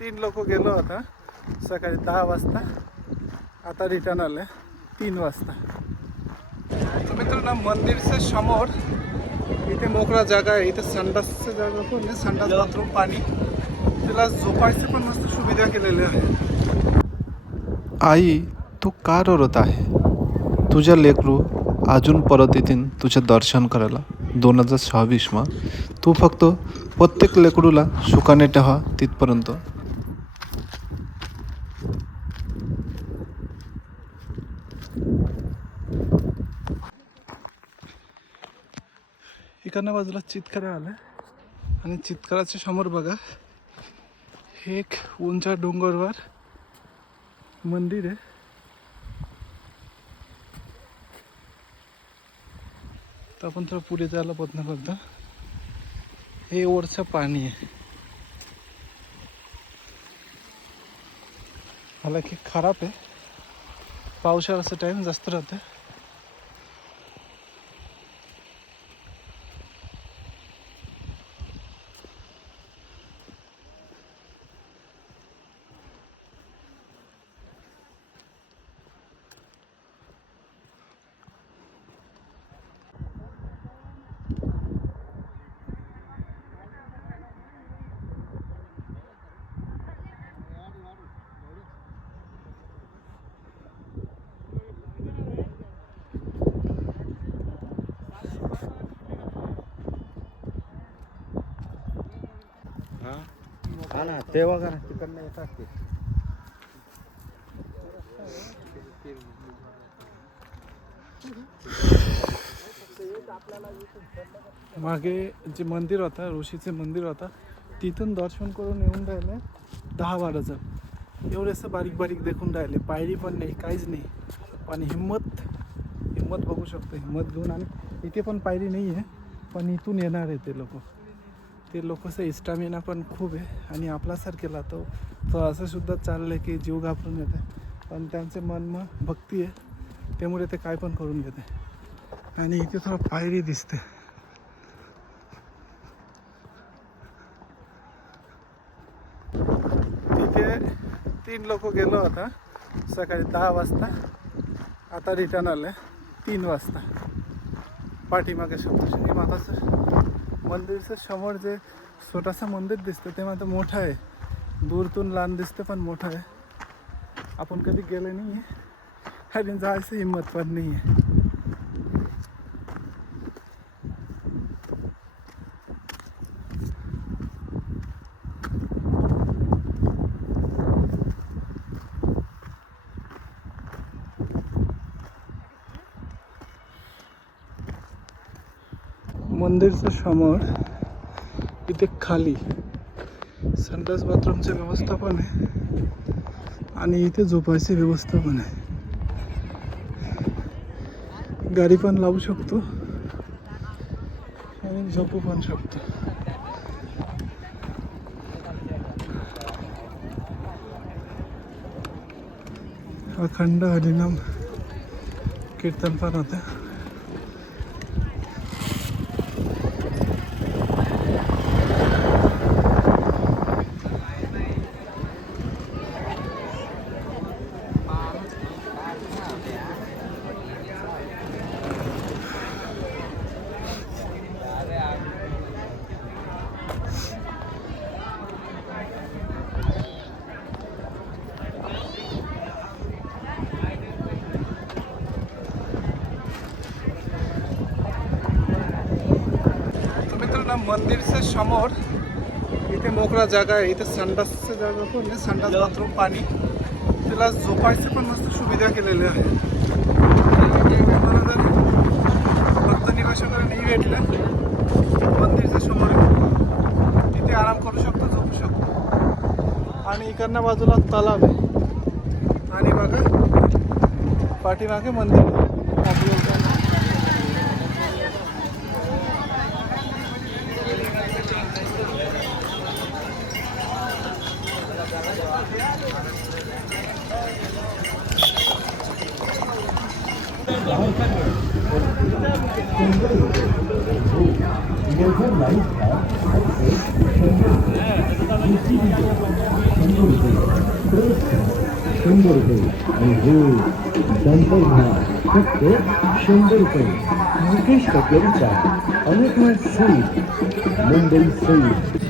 तीन लोक गेलो होता सकाळी दहा वाजता. आता रिटर्न आले तीन वाजता. तर मित्रांनो मंदिरच्या समोर इथे मोकळा जागा आहे. इथे संडासचं जागा पण आहे. संडास बाथरूम पाणी. तिला झोपायची पण मस्त सुविधा केलेली आहे. आई तू का रडत आहे? तुझ्या लेकरू अजून परत येतील तुझं दर्शन करायला. दोन हजार सहावीसमा तू फक्त प्रत्येक लेकडूला सुखाने ठेवा तिथपर्यंत. इकडनं बाजूला चितकरा आलं आणि चितकराच्या समोर बघा हे एक उंच डोंगरवर मंदिर आहे. तर आपण थोडं पुढे जायला प्रयत्न करतो. हे वरचं पाणी आहे. हालांकि खराब आहे पावसाळ्याचा टाईम जास्त राहतं हा ना तेव्हा का तिकडनं येतात ते मागे जे मंदिर होतं ऋषीचे मंदिर होतं तिथून दर्शन करून येऊन राहिले दहा बारा जण एवढेसं बारीक बारीक देखून राहिले. पायरी पण नाही काहीच नाही. पण हिंमत हिंमत बघू शकतो हिंमत घेऊन. आणि इथे पण पायरी नाही आहे पण इथून येणार आहे ते लोक. ते लोकचं स्टॅमिना पण खूप आहे आणि आपल्यासारखेला तो तो असं सुद्धा चाललं आहे की जीव घाबरून येते पण त्यांचे मन मग भक्ती आहे. त्यामुळे ते काय पण करून घेते आणि इथे थोडं पायरी दिसते. तिथे तीन लोक गेलो होता सकाळी दहा वाजता. आता रिटर्न आले तीन वाजता. पाठीमागे सप्तशृंगी माताचं मंदिरचं समोर जे छोटासा मंदिर दिसतं ते मात्र मोठं आहे. दूरतून लहान दिसते पण मोठं आहे. आपण कधी गेलं नाही आहे आणि जायचं हिंमत पण नाही आहे मंदिरच्या समोर इथे खाली संडास बाथरूमची व्यवस्था पण आहे आणि इथे झोपायची व्यवस्था पण आहे गाडी पण लावू शकतो आणि झोपू पण शकतो अखंड हरिनाम कीर्तन पण होतं मित्रांनो मंदिरच्या समोर इथे मोकळा जागा आहे इथे संडासचं जागा पण आहे संडास बाथरूम पाणी तिला झोपायची पण मस्त सुविधा केलेली आहे तुम्हाला जर भक्त निवास वगैरे नाही भेटलं मंदिरच्या समोर तिथे आराम करू शकतो झोपू शकतो आणि इकडनं बाजूला तलाव आहे आणि बघा पाठीमागे मंदिर शंभर रुपये आणि हो जंतर घ्या फक्त शंभर रुपये मुकेश कटलरीच्या अनेक वेळ सई मुंबई सई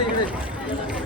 इकडे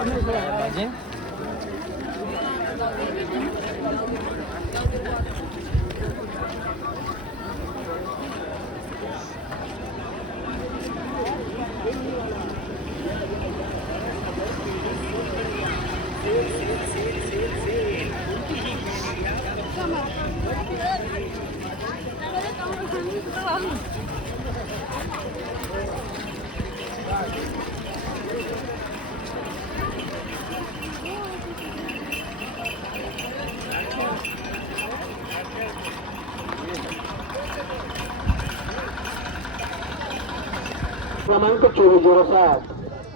Imagine. Come on. क्रमांक चोवीस झिरो सात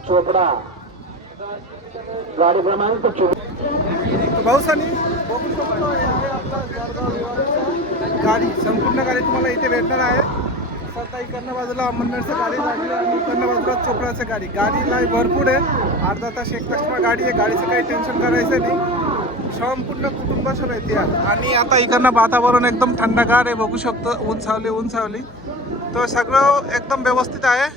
चोपडा. गाडी क्रमांक चोवीस. भाऊसानी बघू गाडी. संपूर्ण गाडी तुम्हाला इथे भेटणार आहे. स्वतः इकडनं बाजूला अमरनाथचं गाडी लागली आणि इकडनं बाजूला चोपडाचं गाडी. गाडीला भरपूर आहे. अर्धा तास एक तास गाडी आहे. गाडीचं काही टेन्शन करायचं नाही. संपूर्ण कुटुंबासह येते आणि आता इकडनं वातावरण एकदम थंडगार आहे. बघू शकतो उंचावली उंचावली तर सगळं एकदम व्यवस्थित आहे.